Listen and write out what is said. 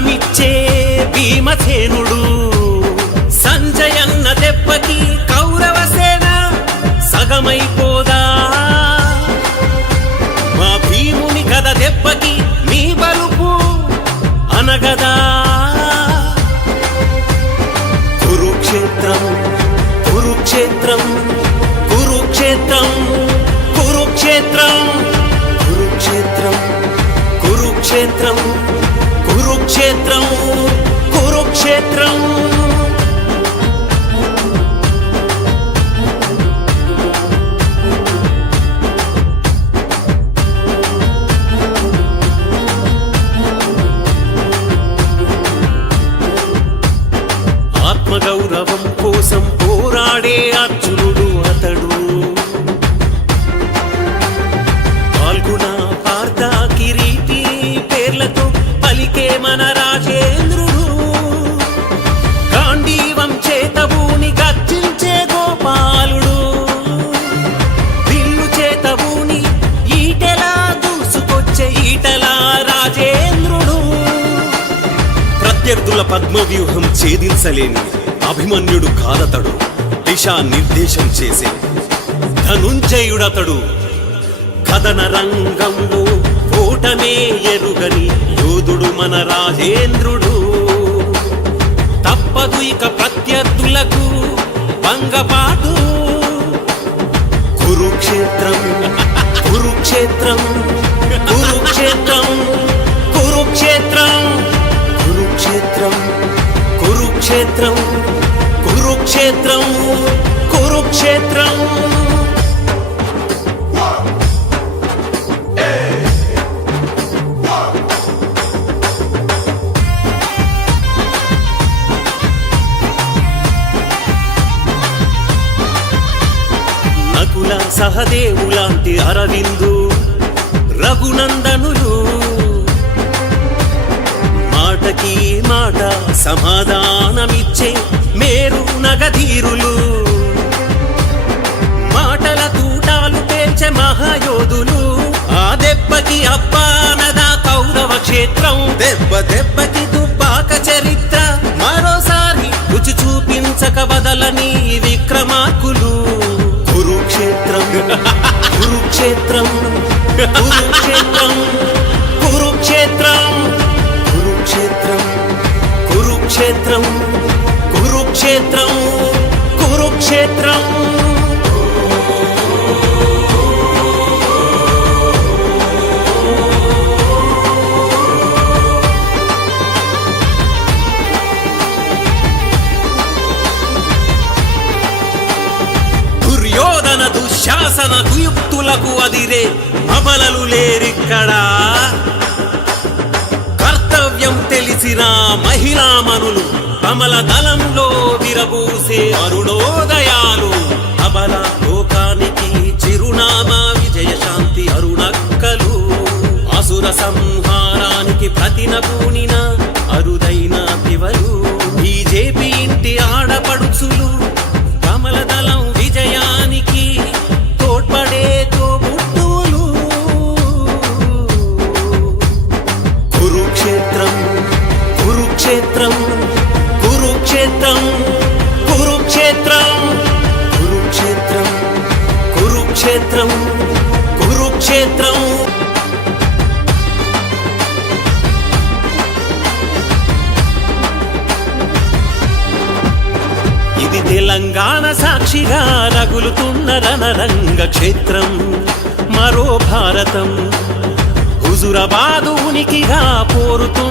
వరమిచ్చే భీమసేనుడు సంజయన్న దెబ్బకి కౌరవ సేన సగమైపోదా మా భీముని గద దెబ్బకి మీ బలుపు అనగదా కురుక్షేత్రం కురుక్షేత్రం కురుక్షేత్రం కురుక్షేత్రం కురుక్షేత్రం కురుక్షేత్రం కురుక్షేత్రం కురుక్షేత్రం ఆత్మగౌరవం కోసం పోరాడే అర్జునుడు అతడు పాల్గొన పార్థ కిరీటి పేర్లతో పలికే మన రాజేంద్రుడు గాంధీవం చేతబూని గర్జించే గోపాలుడు విల్లు చేతబూని ఈటెలా దూసుకొచ్చే ఈటలా రాజేంద్రుడు ప్రత్యర్థుల పద్మవ్యూహం ఛేదించలేని అభిమన్యుడు కాదతడు దిశా నిర్దేశం చేసే ధనుంజయుడతడు కథన రంగంలో ఓటమే ఎరుగని యోధుడు మన రాజేంద్రుడు తప్పదు ఇక ప్రత్యర్థులకు భంగపాటు కురుక్షేత్రం కురుక్షేత్రం కురుక్షేత్రం కురుక్షేత్రం కురుక్షేత్రం కురుక్షేత్రం కురుక్షేత్రం కురుక్షేత్రం నకుల సహదేవులాంటి అరవిందు రఘునందనులు మాటకి మాట సమాధానమిచ్చే మేరు నగధీరులు మాటల తూటాలు పేర్చే మహాయోధులు ఆ దెబ్బకి అప్పానదా కౌరవ క్షేత్రం దెబ్బ దెబ్బకి దుబ్బాక చరిత్ర మరోసారి రుచి చూపించక వదలని విక్రమార్కులు కురుక్షేత్రం కురుక్షేత్రం కురుక్షేత్రం కురుక్షేత్రం కురుక్షేత్రం కురుక్షేత్రం కురుక్షేత్రం కురుక్షేత్రం దుర్యోధన దుశ్శాసన కుయుక్తులకు అదిరే అమలలు లేరిక్కడా కర్తవ్యం తెలిసిన మహిళామణులు కమల దళంలో విరబూసే అరుణోదయాలు అబల లోకానికి చిరునామా విజయశాంతి అరుణక్కలు అసుర సంహారానికి ప్రతినపూనిన అరుదైన తివలు బీజేపీ ఇంటి ఆడపడుచులు కమల దళం విజయానికి తోడ్పడే తోబుట్టువులు కురుక్షేత్రం కురుక్షేత్రం కురుక్షేత్రం కురుక్షేత్రం కురుక్షేత్రం కురుక్షేత్రం కురుక్షేత్రం ఇది తెలంగాణ సాక్షిగా రగులుతున్న రణరంగ క్షేత్రం మరో భారతం హుజురాబాదు ఉనికిగా పోరుతున్న